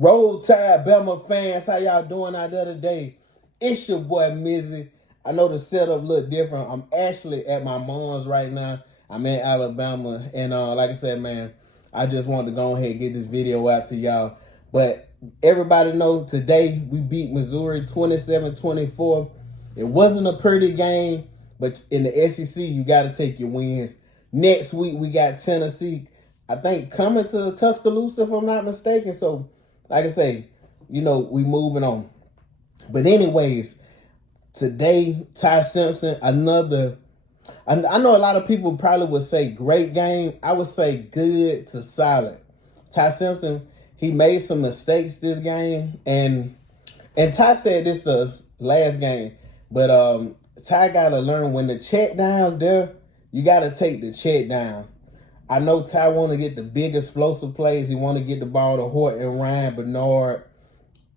Roll Tide Bama fans, how y'all doing out there today? It's your boy Mizzy. I know the setup look different. I'm actually at my mom's right now. I'm in Alabama, and like I said, man, I just wanted to go ahead and get this video out to y'all. But everybody know today we beat Missouri 27-24. It wasn't a pretty game, but in the SEC, you got to take your wins. Next week, we got Tennessee, I think, coming to Tuscaloosa, if I'm not mistaken. So, like I say, we moving on. But anyways, today, Ty Simpson, another, I know a lot of people probably would say great game. I would say good to solid. Ty Simpson, he made some mistakes this game. And Ty said this the last game. But Ty got to learn when the check down's there, you got to take the check down. I know Ty want to get the big explosive plays. He want to get the ball to Horton, Ryan, Bernard.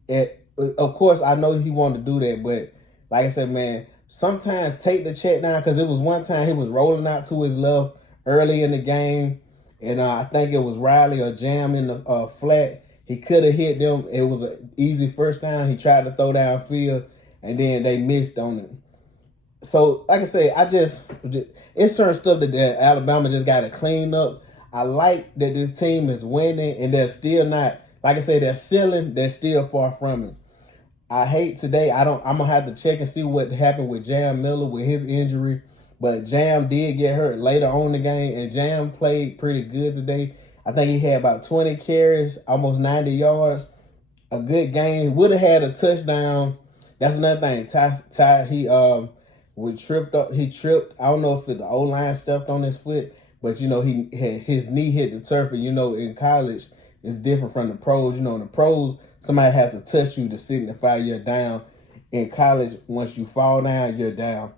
And of course, I know he wanted to do that. But like I said, man, sometimes take the check down, because it was one time he was rolling out to his left early in the game. And I think it was Riley or Jam in the flat. He could have hit them. It was an easy first down. He tried to throw downfield, and then they missed on it. So, like I say, it's certain stuff that Alabama just got to clean up. I like that this team is winning, and they're still not, like I say, they're ceiling, they're still far from it. I hate today, I'm going to have to check and see what happened with Jam Miller with his injury. But Jam did get hurt later on in the game, and Jam played pretty good today. I think he had about 20 carries, almost 90 yards. A good game. Would have had a touchdown. That's another thing. Ty he tripped up. He tripped. I don't know if the O-line stepped on his foot, but he had his knee hit the turf. And in college, it's different from the pros. In the pros, somebody has to touch you to signify you're down. In college, once you fall down, you're down.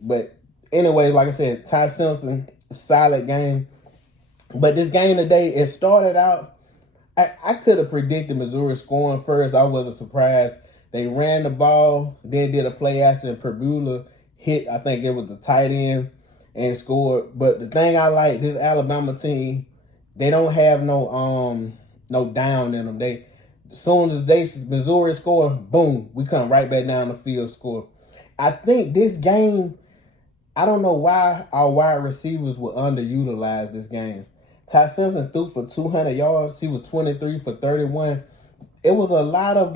But anyway, like I said, Ty Simpson, solid game. But this game today, it started out, I could have predicted Missouri scoring first. I wasn't surprised. They ran the ball, then did a play action. Perdula hit, I think it was the tight end, and scored. But the thing I like, this Alabama team, they don't have no down in them. As soon as Missouri score, boom, we come right back down the field, score. I think this game, I don't know why our wide receivers were underutilized this game. Ty Simpson threw for 200 yards. He was 23 for 31. It was a lot of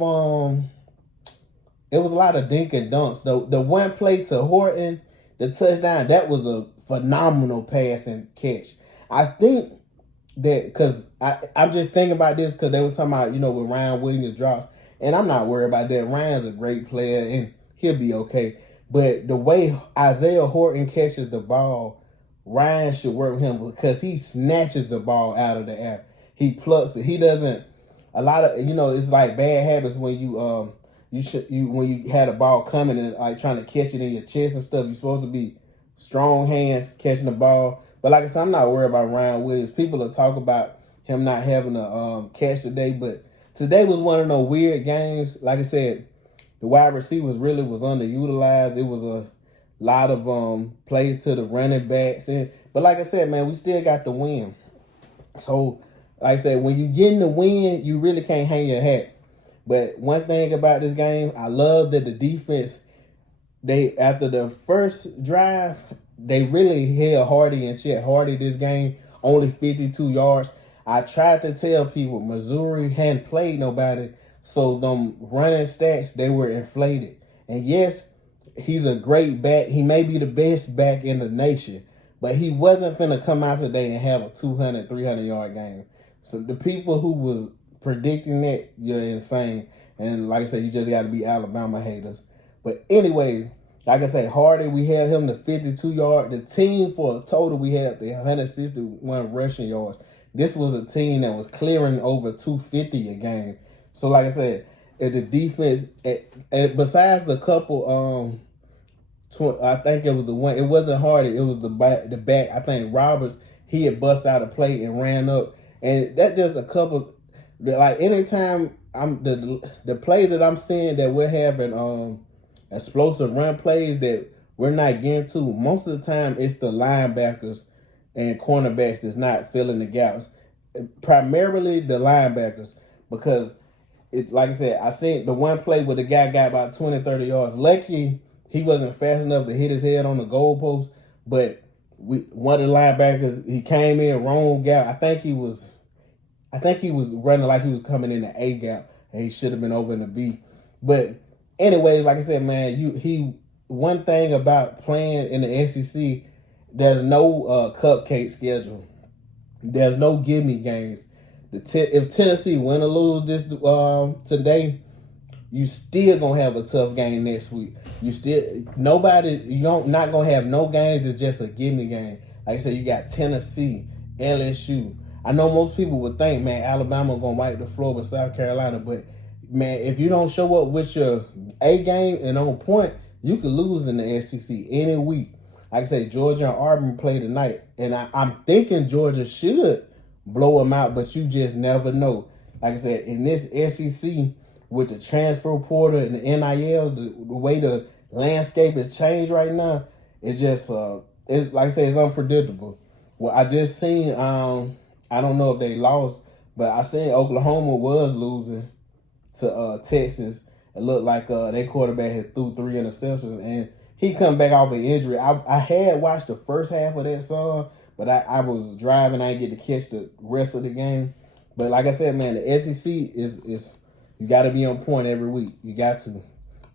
dink and dunks. The one play to Horton, the touchdown, that was a phenomenal pass and catch. I think that, because I'm just thinking about this because they were talking about, when Ryan Williams drops. And I'm not worried about that. Ryan's a great player and he'll be okay. But the way Isaiah Horton catches the ball, Ryan should work with him, because he snatches the ball out of the air. He plucks it. He doesn't, a lot of, it's like bad habits when when you had a ball coming and like trying to catch it in your chest and stuff. You're supposed to be strong hands catching the ball. But like I said, I'm not worried about Ryan Williams. People will talk about him not having a catch today, but today was one of those weird games. Like I said, the wide receivers really was underutilized. It was a lot of plays to the running backs. But like I said, man, we still got the win. So, like I said, when you get in the win, you really can't hang your hat. But one thing about this game, I love that the defense, after the first drive, they really held Hardy in check. Hardy this game, only 52 yards. I tried to tell people Missouri hadn't played nobody, so them running stats, they were inflated. And yes, he's a great back. He may be the best back in the nation, but he wasn't finna come out today and have a 200, 300-yard game. So the people who was predicting that, you're insane. And like I said, you just got to be Alabama haters. But anyways, like I said, Hardy, we had him to 52 yards. The team for a total, we had the 161 rushing yards. This was a team that was clearing over 250 a game. So like I said, at the defense, and besides the couple, I think it was the one, it wasn't Hardy, it was the back. I think Roberts, he had bust out a play and ran up. And that just a couple, like anytime the plays that I'm seeing that we're having explosive run plays that we're not getting to, most of the time it's the linebackers and cornerbacks that's not filling the gaps. Primarily the linebackers, because like I said, I seen the one play where the guy got about 20, 30 yards. Lucky he wasn't fast enough to hit his head on the goalpost, but one of the linebackers, he came in wrong gap. I think he was running like he was coming in the A gap, and he should have been over in the B. But anyways, like I said, man, one thing about playing in the SEC, there's no cupcake schedule. There's no gimme games. If Tennessee win or lose this today, you still gonna have a tough game next week. You don't not gonna have no games. It's just a gimme game. Like I said, you got Tennessee, LSU. I know most people would think, man, Alabama gonna wipe the floor with South Carolina, but man, if you don't show up with your A game and on point, you could lose in the SEC any week. Like I say, Georgia and Auburn play tonight, and I'm thinking Georgia should blow them out, but you just never know. Like I said, in this SEC, with the transfer portal and the NILs, the way the landscape has changed right now, it's like I say, it's unpredictable. Well, I just seen, I don't know if they lost, but I seen Oklahoma was losing to Texas. It looked like their quarterback had threw 3 interceptions, and he come back off an injury. I had watched the first half of that song, but I was driving. I didn't get to catch the rest of the game. But like I said, man, the SEC is you got to be on point every week. You got to.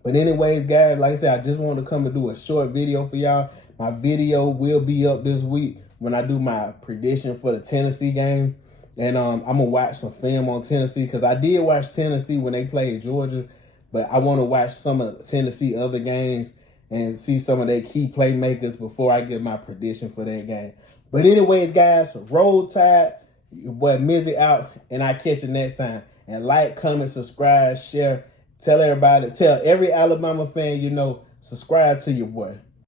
But anyways, guys, like I said, I just wanted to come and do a short video for y'all. My video will be up this week when I do my prediction for the Tennessee game. And I'm going to watch some film on Tennessee, because I did watch Tennessee when they played Georgia. But I want to watch some of Tennessee other games and see some of their key playmakers before I get my prediction for that game. But anyways, guys, roll tide. Your boy Mizzy out, and I catch you next time. And like, comment, subscribe, share. Tell everybody, tell every Alabama fan you know, subscribe to your boy.